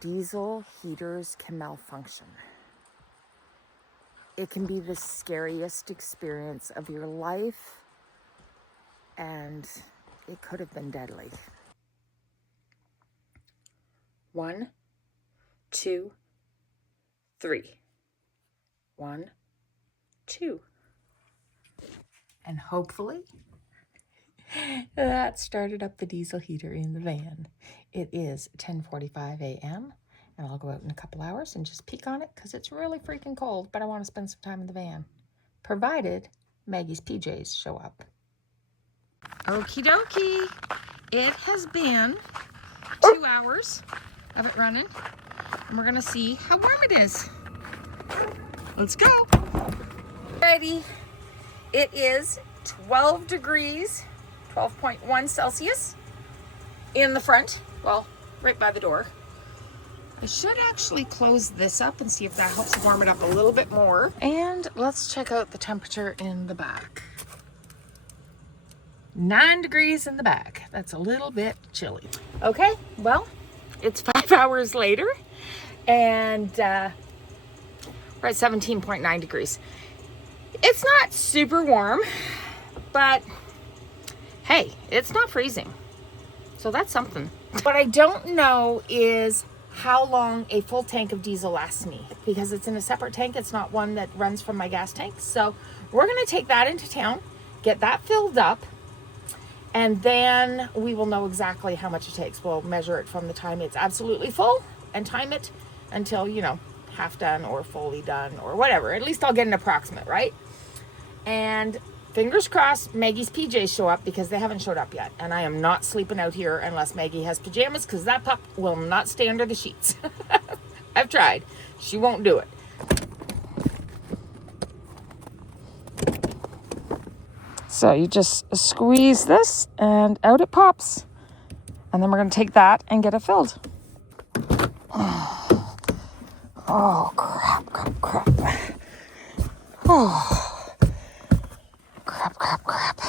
diesel heaters can malfunction. It can be the scariest experience of your life, and it could have been deadly. 1, 2, 3. 1, 2. And hopefully that started up the diesel heater in the van. It is 10:45 a.m. and I'll go out in a couple hours and just peek on it because it's really freaking cold, but I want to spend some time in the van, provided Maggie's PJs show up. Okie dokie. It has been 2 hours of it running, and we're gonna see how warm it is. Let's go. Ready. It is 12 degrees, 12.1 Celsius in the front. Well, right by the door. I should actually close this up and see if that helps warm it up a little bit more. And let's check out the temperature in the back. 9 degrees in the back. That's a little bit chilly. Okay, well, it's 5 hours later, and we're at 17.9 degrees. It's not super warm, but hey, it's not freezing. So that's something. What I don't know is how long a full tank of diesel lasts me, because it's in a separate tank. It's not one that runs from my gas tank. So we're going to take that into town, get that filled up, and then we will know exactly how much it takes. We'll measure it from the time it's absolutely full and time it until, you know, half done or fully done or whatever. At least I'll get an approximate, right? And fingers crossed Maggie's PJs show up, because they haven't showed up yet. And I am not sleeping out here unless Maggie has pajamas, because that pup will not stay under the sheets. I've tried. She won't do it. So you just squeeze this and out it pops. And then we're going to take that and get it filled. Oh, crap. Oh, crap.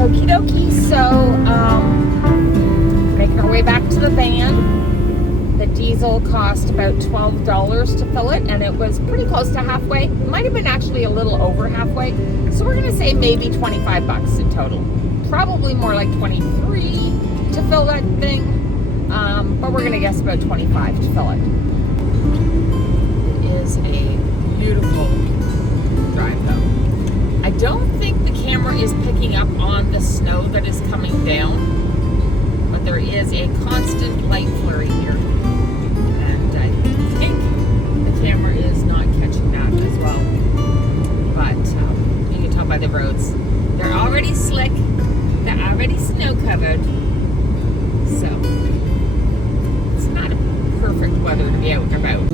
Okie dokie, so making our way back to the van. the diesel cost about $12 to fill it, and it was pretty close to halfway. It might have been actually a little over halfway. So we're gonna say maybe 25 bucks in total. Probably more like 23 to fill that thing. But we're gonna guess about 25 to fill it. It is a beautiful drive though. I don't think the camera is picking up on the snow that is coming down, but there is a constant light flurry here. And I think the camera is not catching that as well. But you can tell by the roads. They're already slick, they're already snow covered. So it's not a perfect weather to be out and about.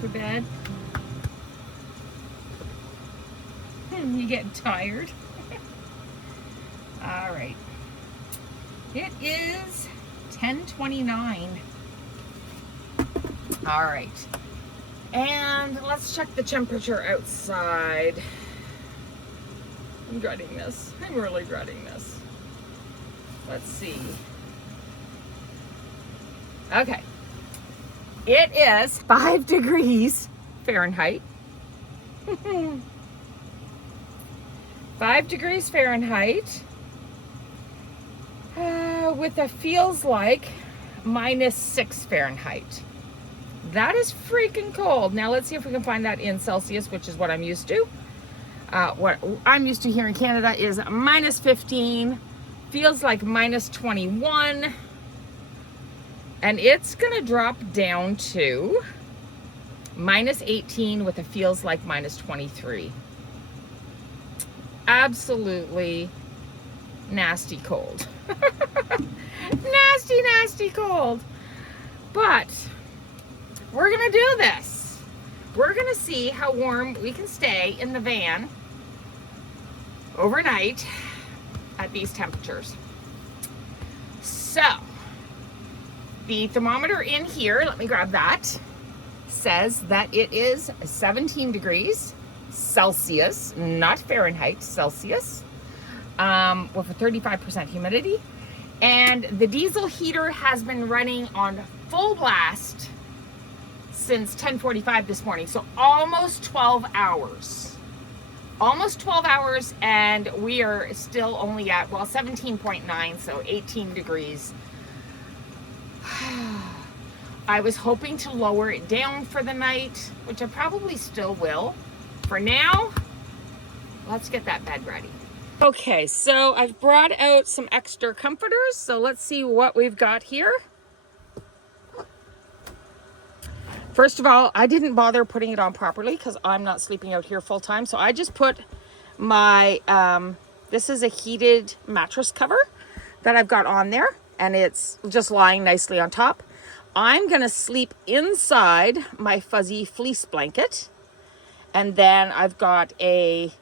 For bed? You getting tired? All right. It is 10:29. All right. And let's check the temperature outside. I'm dreading this. I'm really dreading this. Let's see. Okay. It is 5 degrees Fahrenheit. 5 degrees Fahrenheit. With a feels like -6 Fahrenheit. That is freaking cold. Now let's see if we can find that in Celsius, which is what I'm used to. What I'm used to here in Canada is -15. Feels like -21. And it's gonna drop down to -18 with a feels like -23. Absolutely nasty cold. Nasty, nasty cold. But we're gonna do this. We're gonna see how warm we can stay in the van overnight at these temperatures. So, the thermometer in here, let me grab that, says that it is 17 degrees Celsius, not Fahrenheit, Celsius, with a 35% humidity. And the diesel heater has been running on full blast since 10:45 this morning. So almost 12 hours. Almost 12 hours, and we are still only at, well, 17.9, so 18 degrees. I was hoping to lower it down for the night, which I probably still will. For now, let's get that bed ready. Okay, so I've brought out some extra comforters, so let's see what we've got here. First of all, I didn't bother putting it on properly because I'm not sleeping out here full time, so I just put my, this is a heated mattress cover that I've got on there, and it's just lying nicely on top. I'm gonna sleep inside my fuzzy fleece blanket, and then I've got a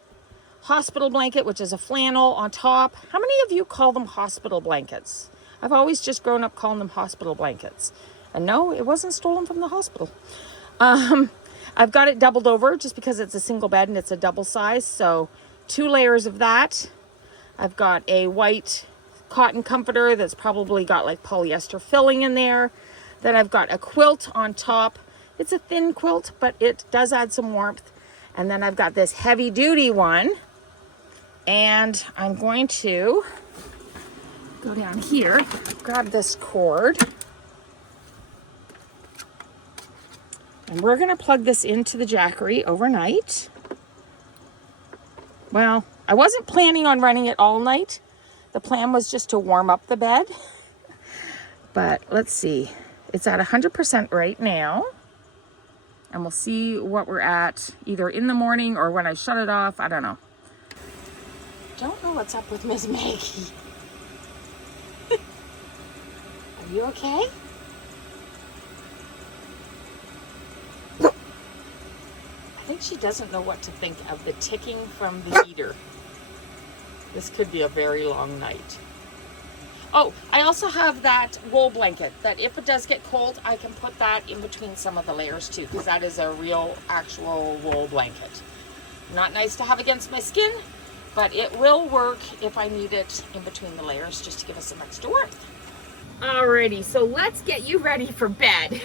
hospital blanket, which is a flannel on top. How many of you call them hospital blankets? I've always just grown up calling them hospital blankets. And no, it wasn't stolen from the hospital. I've got it doubled over just because it's a single bed and it's a double size. So 2 layers of that. I've got a white cotton comforter that's probably got like polyester filling in there. Then I've got a quilt on top. It's a thin quilt, but it does add some warmth. And then I've got this heavy duty one. And I'm going to go down here, grab this cord. And we're gonna plug this into the Jackery overnight. Well, I wasn't planning on running it all night. The plan was just to warm up the bed. But let's see, it's at 100% right now. and we'll see what we're at either in the morning or when I shut it off. I don't know. Don't know what's up with Miss Maggie. Are you okay? I think she doesn't know what to think of the ticking from the heater. This could be a very long night. Oh, I also have that wool blanket that if it does get cold, I can put that in between some of the layers too, because that is a real, actual wool blanket. Not nice to have against my skin, but it will work if I need it in between the layers just to give us some extra warmth. Alrighty, so let's get you ready for bed.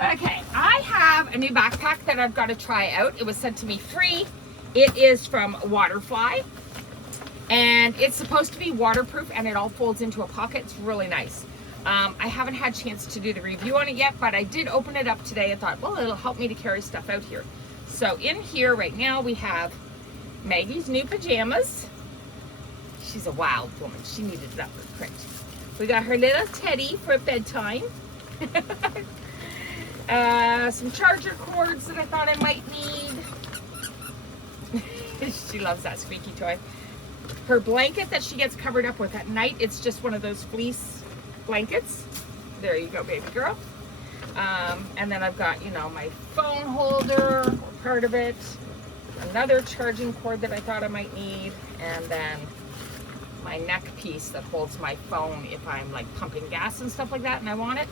Okay, I have a new backpack that I've got to try out. It was sent to me free. It is from Waterfly. And it's supposed to be waterproof and it all folds into a pocket. It's really nice. I haven't had a chance to do the review on it yet, but I did open it up today and thought, well, it'll help me to carry stuff out here. So in here right now we have Maggie's new pajamas. She's a wild woman. She needed that for print. We got her little teddy for bedtime. Some charger cords that I thought I might need. She loves that squeaky toy. Her blanket that she gets covered up with at night, it's just one of those fleece blankets. There you go, baby girl. And then I've got, you know, my phone holder, or part of it, another charging cord that I thought I might need, and then my neck piece that holds my phone if I'm like pumping gas and stuff like that and I want it.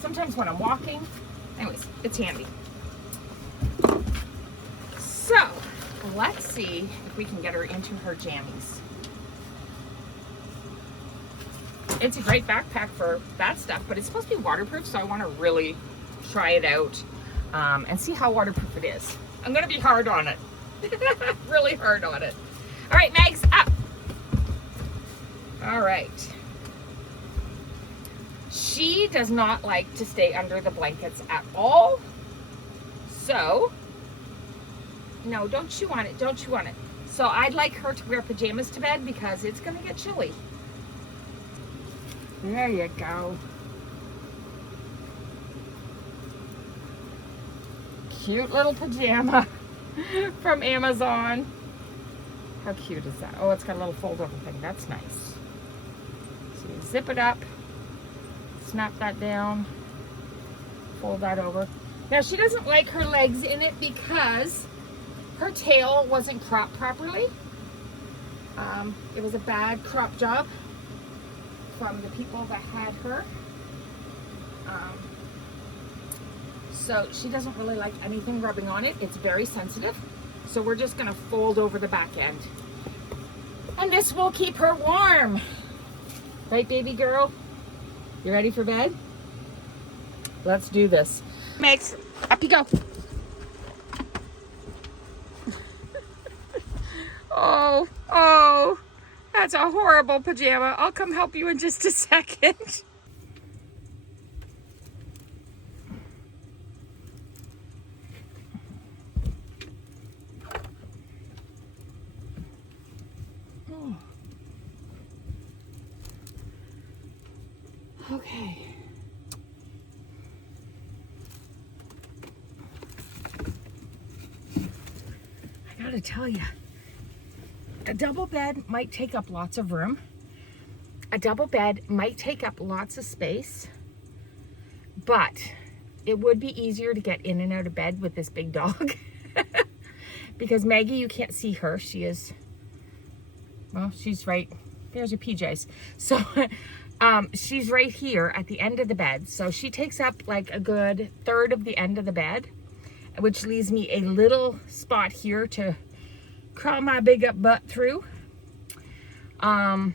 Sometimes when I'm walking. Anyways, it's handy. So, let's see if we can get her into her jammies. It's a great backpack for that stuff, but it's supposed to be waterproof, so I want to really try it out and see how waterproof it is. I'm going to be hard on it. Really hard on it. All right, Mags, up. All right. She does not like to stay under the blankets at all. So, no, don't chew on it. Don't chew on it. So I'd like her to wear pajamas to bed because it's going to get chilly. There you go. Cute little pajama from Amazon. How cute is that? Oh, it's got a little fold over thing. That's nice. So you zip it up, snap that down, fold that over. Now she doesn't like her legs in it because her tail wasn't cropped properly. It was a bad crop job from the people that had her. So she doesn't really like anything rubbing on it. It's very sensitive. So we're just gonna fold over the back end. And this will keep her warm. Right, baby girl? You ready for bed? Let's do this. Max, up you go. Oh, that's a horrible pajama. I'll come help you in just a second. Okay. I gotta tell you, a double bed might take up lots of room. A double bed might take up lots of space, but it would be easier to get in and out of bed with this big dog. Because Maggie, you can't see her. She is, well, she's right, there's your PJs. So she's right here at the end of the bed. So she takes up like a good third of the end of the bed, which leaves me a little spot here to crawl my big up butt through. And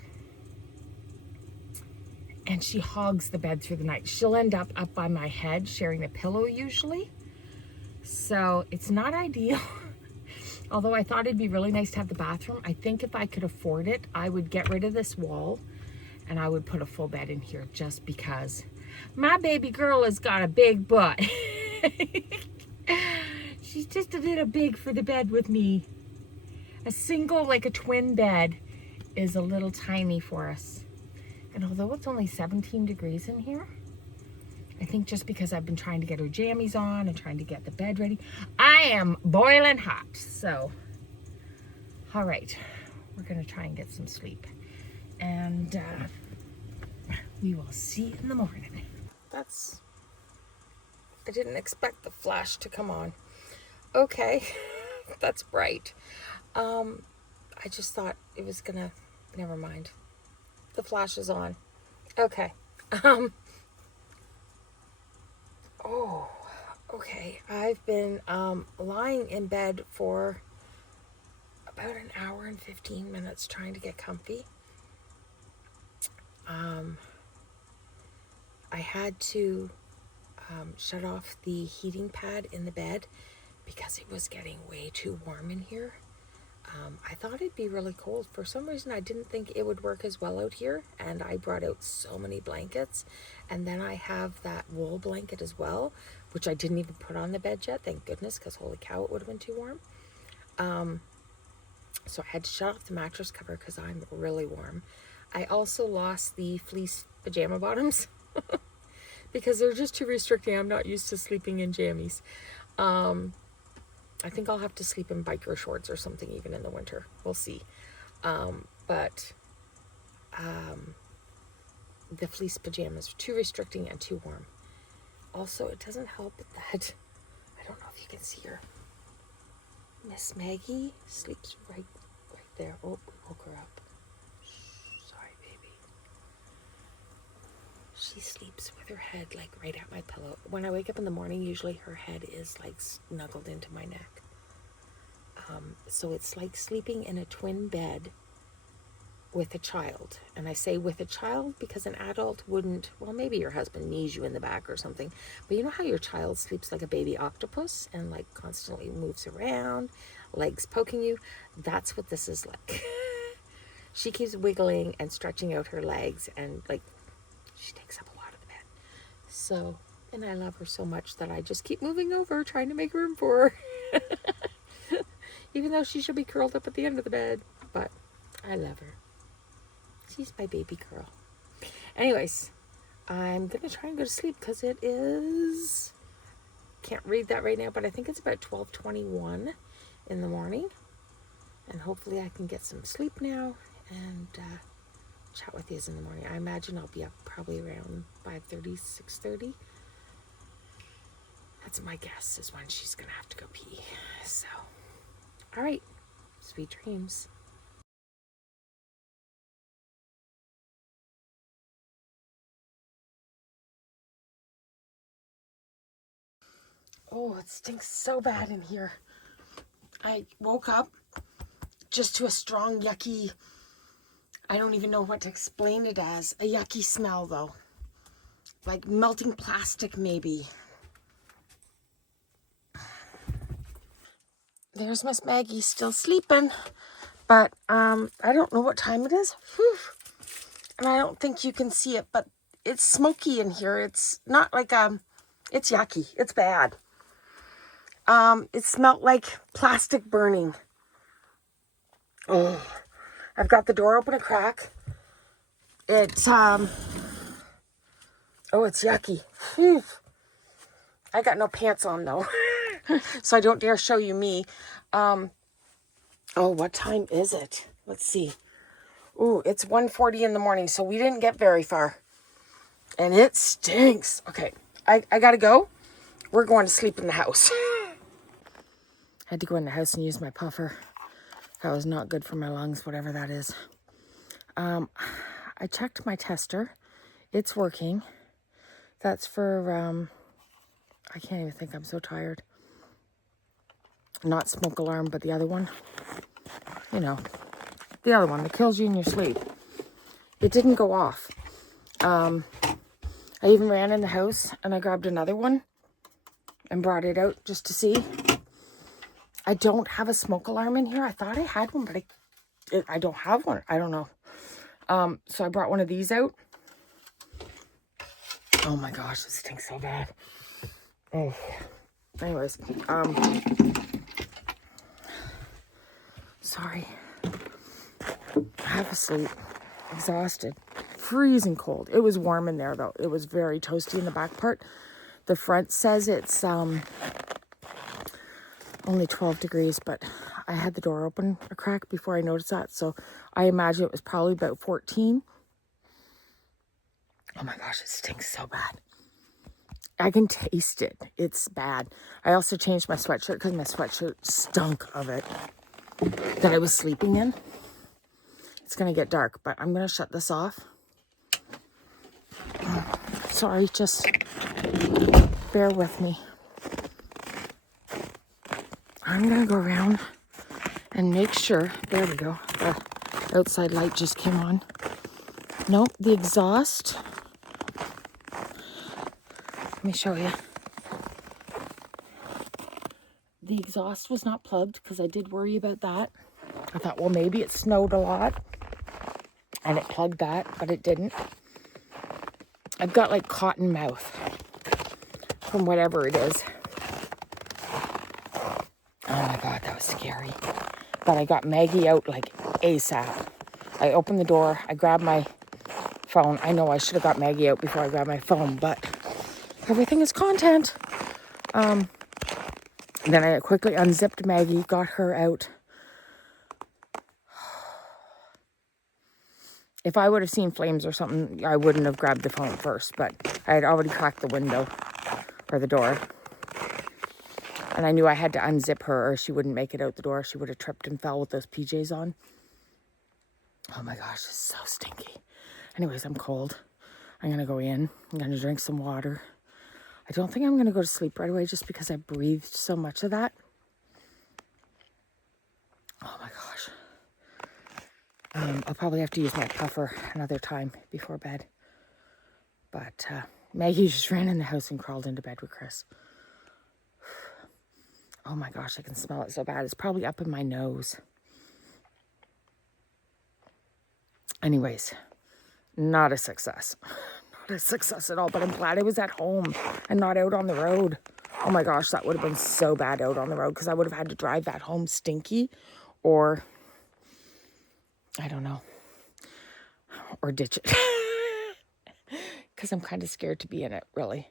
she hogs the bed through the night. She'll end up by my head sharing a pillow usually. So it's not ideal. Although I thought it'd be really nice to have the bathroom. I think if I could afford it, I would get rid of this wall and I would put a full bed in here just because my baby girl has got a big butt. She's just a little big for the bed with me. A single, like a twin bed, is a little tiny for us. And although it's only 17 degrees in here, I think just because I've been trying to get her jammies on and trying to get the bed ready. I am boiling hot. So, all right, we're gonna try and get some sleep. And we will see you in the morning. I didn't expect the flash to come on. Okay, that's bright. I just thought it was gonna, never mind. The flash is on. Okay. Oh, okay. I've been lying in bed for about an hour and 15 minutes trying to get comfy. I had to shut off the heating pad in the bed because it was getting way too warm in here. I thought it'd be really cold. For some reason, I didn't think it would work as well out here, and I brought out so many blankets. And then I have that wool blanket as well, which I didn't even put on the bed yet, thank goodness, because holy cow, it would have been too warm. So I had to shut off the mattress cover because I'm really warm. I also lost the fleece pajama bottoms because they're just too restricting. I'm not used to sleeping in jammies. I think I'll have to sleep in biker shorts or something even in the winter. We'll see. But the fleece pajamas are too restricting and too warm. Also, it doesn't help that, I don't know if you can see her. Miss Maggie sleeps right there. Oh, we woke her up. Shh, sorry, baby. She sleeps with her head like right at my pillow. When I wake up in the morning, usually her head is like snuggled into my neck. So it's like sleeping in a twin bed with a child. And I say with a child because an adult wouldn't, well, maybe your husband knees you in the back or something. But you know how your child sleeps like a baby octopus and like constantly moves around, legs poking you? That's what this is like. She keeps wiggling and stretching out her legs and like she takes up a lot of the bed. So, and I love her so much that I just keep moving over, trying to make room for her. Even though she should be curled up at the end of the bed. But I love her. She's my baby girl. Anyways, I'm going to try and go to sleep because it is, can't read that right now, but I think it's about 12:21 in the morning. And hopefully I can get some sleep now and chat with you in the morning. I imagine I'll be up probably around 5:30, 6:30. That's my guess is when she's going to have to go pee. So, all right. Sweet dreams. Oh, it stinks so bad in here. I woke up just to a strong, yucky, I don't even know what to explain it as. A yucky smell, though. Like melting plastic, maybe. There's Miss Maggie still sleeping. But I don't know what time it is. Whew. And I don't think you can see it, but it's smoky in here. It's not like, it's yucky. It's bad. It smelled like plastic burning. Oh, I've got the door open a crack. It's, oh, it's yucky. Whew. I got no pants on though, so I don't dare show you me. Oh, what time is it? Let's see. Ooh, it's 1:40 in the morning, so we didn't get very far. And it stinks. Okay, I gotta go. We're going to sleep in the house. I had to go in the house and use my puffer. That was not good for my lungs, whatever that is. I checked my tester. It's working. That's for, I can't even think, I'm so tired. Not smoke alarm, but the other one. You know, the other one that kills you in your sleep. It didn't go off. I even ran in the house and I grabbed another one and brought it out just to see. I don't have a smoke alarm in here. I thought I had one, but I don't have one. I don't know. So I brought one of these out. Oh my gosh, it stinks so bad. Oh. Anyways, sorry. Half asleep, exhausted. freezing cold. It was warm in there though. It was very toasty in the back part. The front says it's only 12 degrees, but I had the door open a crack before I noticed that. So I imagine it was probably about 14. Oh my gosh, it stinks so bad. I can taste it. It's bad. I also changed my sweatshirt because my sweatshirt stunk of it that I was sleeping in. It's going to get dark, but I'm going to shut this off. Sorry, just bear with me. I'm going to go around and make sure. There we go. The outside light just came on. Nope, the exhaust. Let me show you. The exhaust was not plugged because I did worry about that. I thought, well, maybe it snowed a lot and it plugged that, but it didn't. I've got like cotton mouth from whatever it is. Oh my God, that was scary. But I got Maggie out like ASAP. I opened the door. I grabbed my phone. I know I should have got Maggie out before I grabbed my phone, but everything is content. Then I quickly unzipped Maggie, got her out. If I would have seen flames or something, I wouldn't have grabbed the phone first, but I had already cracked the window or the door. And I knew I had to unzip her or she wouldn't make it out the door. She would have tripped and fell with those PJs on. Oh my gosh, it's so stinky. Anyways, I'm cold. I'm going to go in. I'm going to drink some water. I don't think I'm going to go to sleep right away just because I breathed so much of that. Oh my gosh. I'll probably have to use my puffer another time before bed. But Maggie just ran in the house and crawled into bed with Chris. Oh my gosh, I can smell it so bad. It's probably up in my nose. Anyways, not a success. Not a success at all, but I'm glad I was at home and not out on the road. Oh my gosh, that would have been so bad out on the road because I would have had to drive that home stinky or, I don't know, or ditch it. Because I'm kind of scared to be in it, really.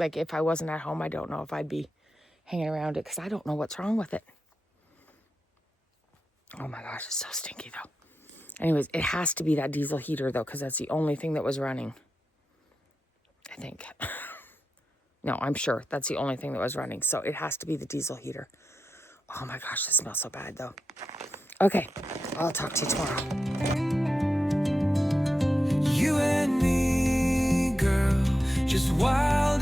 Like, if I wasn't at home, I don't know if I'd be hanging around it because I don't know what's wrong with it. Oh my gosh, it's so stinky, though. Anyways, it has to be that diesel heater, though, because that's the only thing that was running. I think. No, I'm sure that's the only thing that was running. So it has to be the diesel heater. Oh my gosh, this smells so bad, though. Okay, I'll talk to you tomorrow. You and me, girl, just wild.